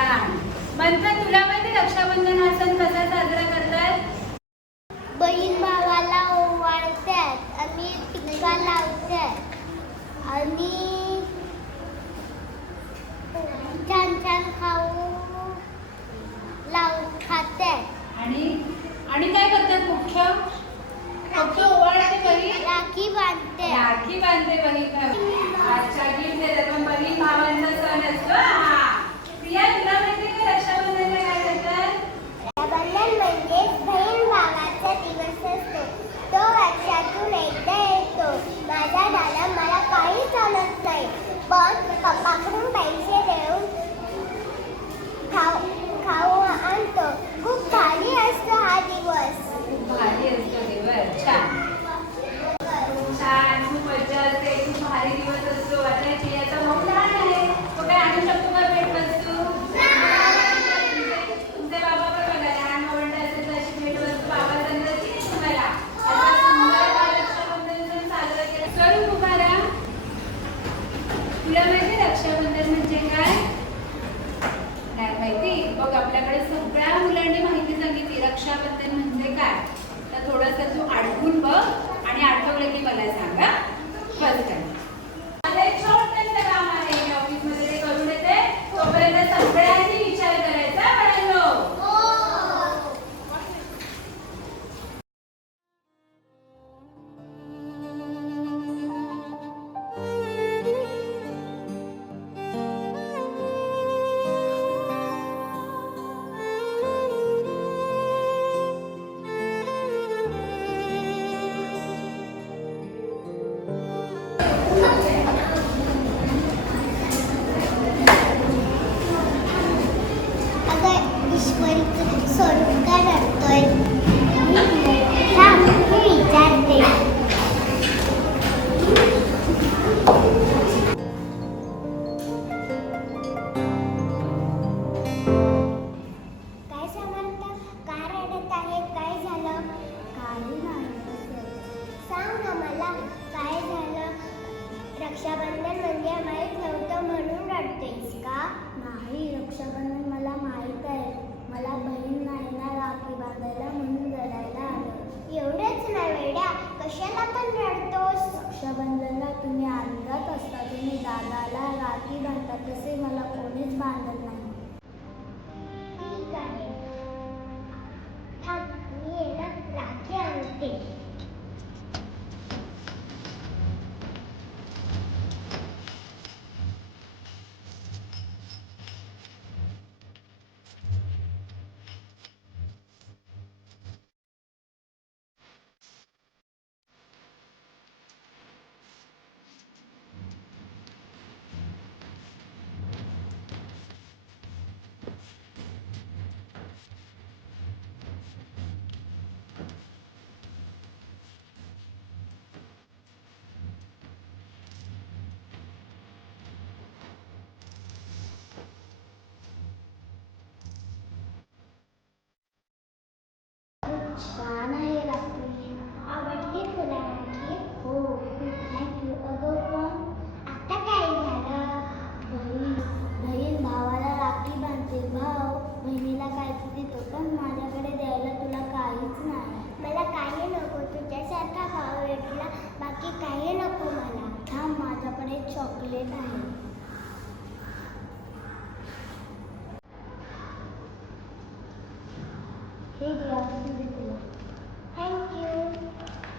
छान. मंथन, तुला माहिती रक्षाबंधन हा सण कसा साजरा करतात? बहीण भावाला ओवाळतात आणि टिक्का लावतात आणि छान छान खातात आणि काय करतात मुख्य? फक्त ओवाळते बहीण? राखी बांधते. राखी बांधते बहीण. अच्छा, गिफ्ट देतात. पण बहीण भावांचा सण असतो हा. प्रिया, तुला माहिती का रक्षाबंधनला काय करतात? रक्षाबंधन म्हणजे बहीण भावाचा दिवस असतो. तो वर्षातून एकदा येतो. माझा दादा मला काहीच आणत नाही, पण पप्पाकडून पैसे देऊन खाऊ आणतो. खूप भारी असतो हा दिवस. खूप भारी असतो दिवस. छान छान, खूप मजा असते. खूप भारी दिवस असतो. आता प्रियाचा भाऊ लहान आहे, तो काय आणू शकतो का भेटवस्तू? तुमचे बाबा पण बघा, लहान भावंड असेल तर अशी भेटवस्तू बाबा देतात की तुम्हाला. आता सुंदर हा रक्षाबंधन सण साजरा केला. स्वरूप उभारा. तुला माहिती रक्षाबंधन म्हणजे काय? नाही माहिती? बघ, आपल्याकडे सगळ्या मुलांनी माहिती सांगितली रक्षाबंधन म्हणजे काय. तर थोडंसं तू आठवून बघ आणि आठवलं की मला सांगा. बस काय. माझं एक छोटंसं काम आहे मी ऑफिसमध्ये, ते करून येते. तोपर्यंत सगळ्यांनी विचार करायचा बाळांनो. अगं ईश्वरीचं स्वरूप का रडतोय? थांब, मी विचारते. काय समर्थ, का रडत आहे? काय झालं? काही नाही. सांग ना मला, काय झालं? रक्षाबंधन म्हणजे माहीत नव्हतं म्हणून रडतेस का? नाही, रक्षाबंधन मला माहीत आहे. मला बहीण नाही ना राखी बांधायला, म्हणून रडायला आलं. एवढंच नाही वेड्या, कशाला पण रडतोस? रक्षाबंधनला तुम्ही आनंदात असता, तुम्ही दादाला राखी बांधता, तसे मला कोणीच बांधत नाही. ठीक आहे, थांब, मी राखी आणते. छान आहे राखी. आवडते तुला राखी? हो, थँक्यू. अगं पण आता काय झालं? बहीण भावाला राखी बांधते, भाव बहिणीला काहीतरी देतो, पण माझ्याकडे द्यायला तुला काहीच नाही. मला काही नको, तुझ्यासारखा भाव भेटला, बाकी काही नको मला. थांब, माझ्याकडे चॉकलेट आहे. हे घ्या, तुला. थँक्यू.